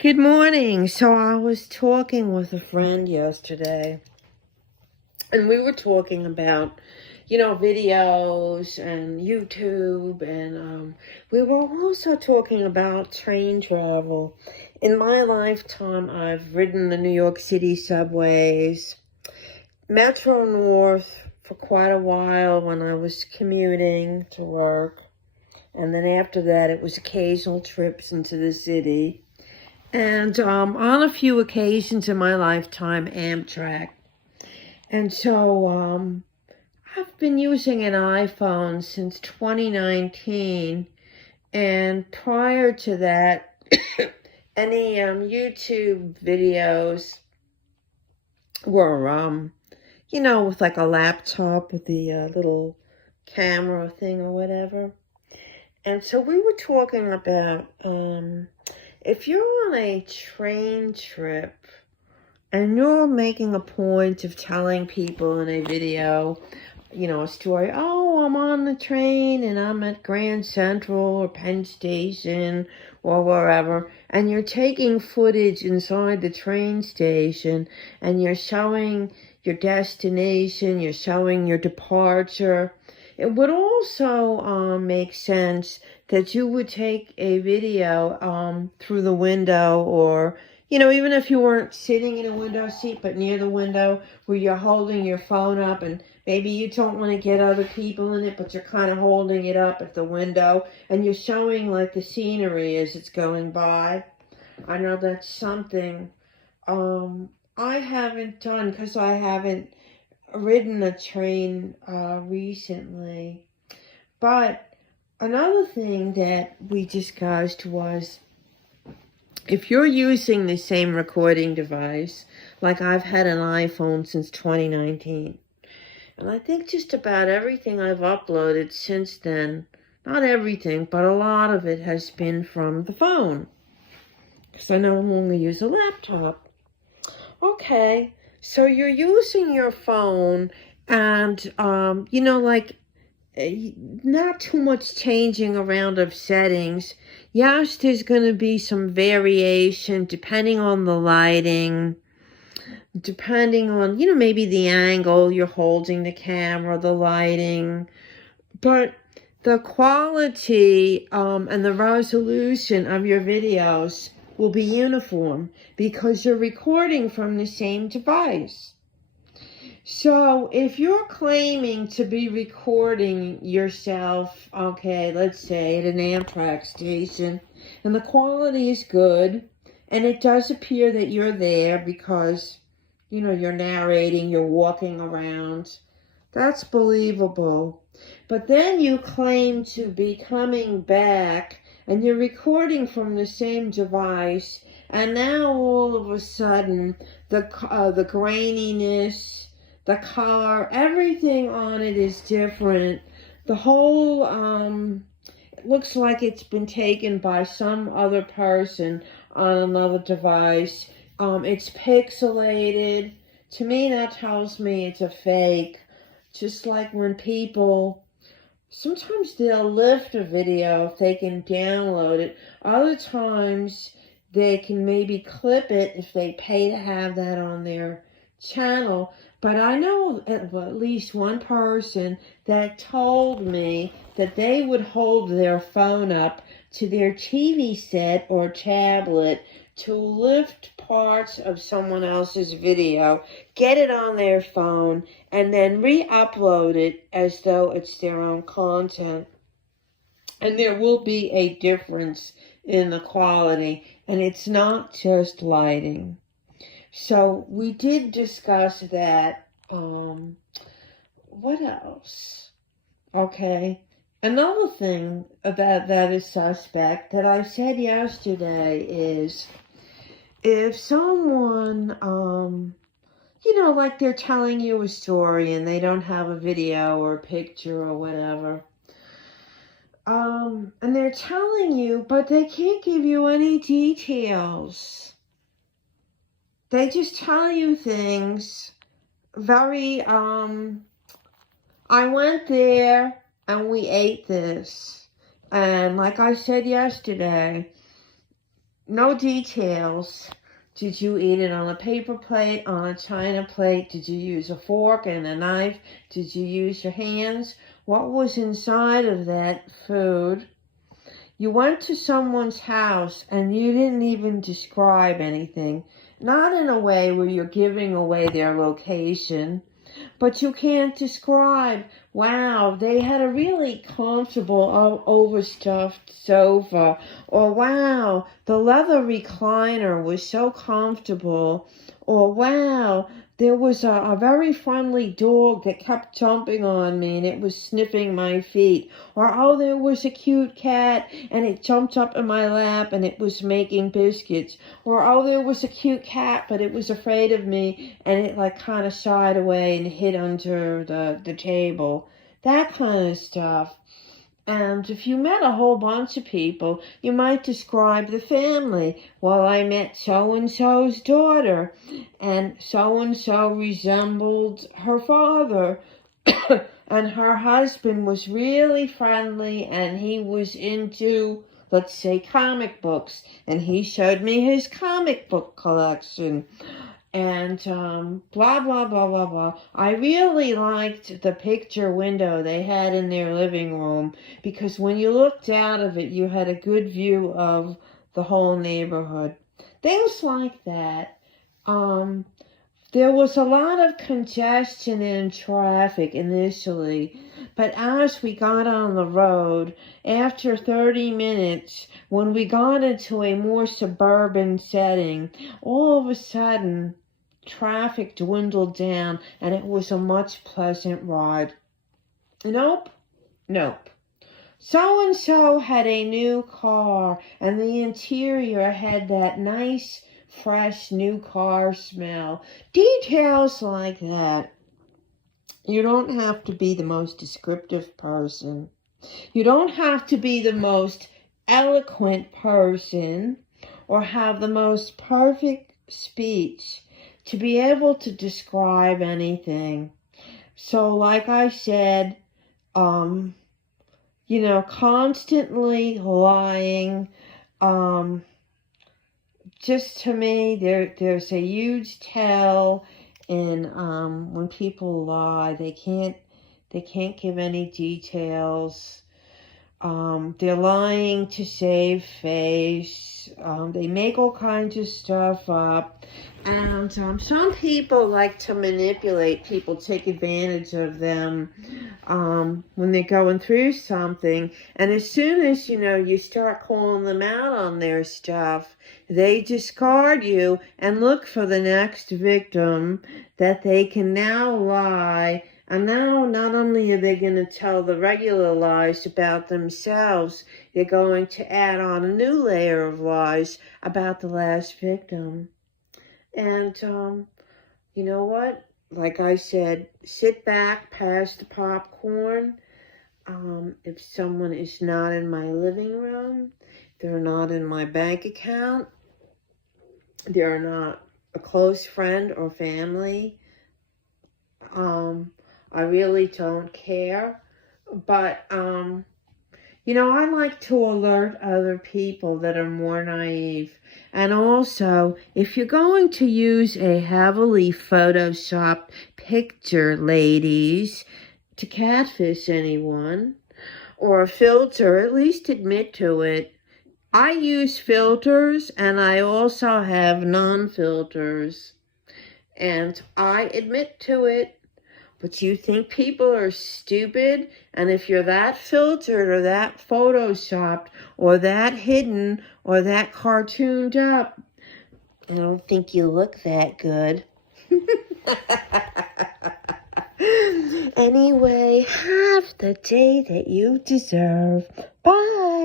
Good morning. So I was talking with a friend yesterday, and we were talking about, videos and YouTube, and we were also talking about train travel. In my lifetime, I've ridden the New York City subways, Metro North for quite a while when I was commuting to work, and then after that, it was occasional trips into the city. And on a few occasions in my lifetime, Amtrak. And so I've been using an iPhone since 2019. And prior to that, any YouTube videos were, with like a laptop with the little camera thing or whatever. And so we were talking about if you're on a train trip and you're making a point of telling people in a video, a story, oh, I'm on the train and I'm at Grand Central or Penn Station or wherever, and you're taking footage inside the train station and you're showing your destination, you're showing your departure. It would also make sense that you would take a video through the window, or, even if you weren't sitting in a window seat, but near the window where you're holding your phone up, and maybe you don't want to get other people in it, but you're kind of holding it up at the window and you're showing like the scenery as it's going by. I know that's something I haven't done because I haven't ridden a train recently. But another thing that we discussed was if you're using the same recording device, like I've had an iPhone since 2019, and I think just about everything I've uploaded since then, not everything, but a lot of it has been from the phone, because I no longer use a laptop. Okay, so you're using your phone and, not too much changing around of settings. Yes, there's going to be some variation depending on the lighting, depending on, maybe the angle you're holding the camera, the lighting. But the quality and the resolution of your videos will be uniform because you're recording from the same device. So if you're claiming to be recording yourself, okay, let's say at an Amtrak station, and the quality is good, and it does appear that you're there because, you're narrating, you're walking around, that's believable. But then you claim to be coming back and you're recording from the same device, and now all of a sudden the graininess, the color, everything on it is different. The whole it looks like it's been taken by some other person on another device. It's pixelated. To me, that tells me it's a fake. Just like when people, sometimes they'll lift a video if they can download it. Other times they can maybe clip it if they pay to have that on their channel. But I know at least one person that told me that they would hold their phone up to their TV set or tablet to lift parts of someone else's video, get it on their phone, and then re-upload it as though it's their own content. And there will be a difference in the quality, and it's not just lighting. So we did discuss that. What else? Okay. Another thing that is suspect that I said yesterday is if someone, like they're telling you a story and they don't have a video or a picture or whatever, and they're telling you, but they can't give you any details. They just tell you things very, I went there and we ate this. And like I said yesterday, no details. Did you eat it on a paper plate, on a china plate? Did you use a fork and a knife? Did you use your hands? What was inside of that food? You went to someone's house and you didn't even describe anything. Not in a way where you're giving away their location, but you can't describe, wow, they had a really comfortable overstuffed sofa, or wow, the leather recliner was so comfortable, or wow, there was a very friendly dog that kept jumping on me and it was sniffing my feet. Or, oh, there was a cute cat and it jumped up in my lap and it was making biscuits. Or, oh, there was a cute cat but it was afraid of me and it like kind of shied away and hid under the table. That kind of stuff. And if you met a whole bunch of people, you might describe the family. Well, I met so-and-so's daughter, and so-and-so resembled her father, and her husband was really friendly, and he was into, let's say, comic books, and he showed me his comic book collection. And blah, blah, blah, blah, blah. I really liked the picture window they had in their living room because when you looked out of it, you had a good view of the whole neighborhood. Things like that. There was a lot of congestion in traffic initially, but as we got on the road, after 30 minutes, when we got into a more suburban setting, all of a sudden, traffic dwindled down and it was a much pleasant ride. Nope. So-and-so had a new car and the interior had that nice, fresh, new car smell. Details like that. You don't have to be the most descriptive person. You don't have to be the most eloquent person or have the most perfect speech to be able to describe anything. So like I said, constantly lying, just to me, there's a huge tell in when people lie. They can't give any details. They're lying to save face. They make all kinds of stuff up. And some people like to manipulate people, take advantage of them when they're going through something. And as soon as, you start calling them out on their stuff, they discard you and look for the next victim that they can now lie. And now not only are they going to tell the regular lies about themselves, they're going to add on a new layer of lies about the last victim. And you know what? Like I said, sit back, pass the popcorn. If someone is not in my living room, they're not in my bank account, they're not a close friend or family, I really don't care. But, I like to alert other people that are more naive. And also, if you're going to use a heavily photoshopped picture, ladies, to catfish anyone, or a filter, at least admit to it. I use filters, and I also have non-filters. And I admit to it. But you think people are stupid? And if you're that filtered or that photoshopped or that hidden or that cartooned up, I don't think you look that good. Anyway, have the day that you deserve. Bye.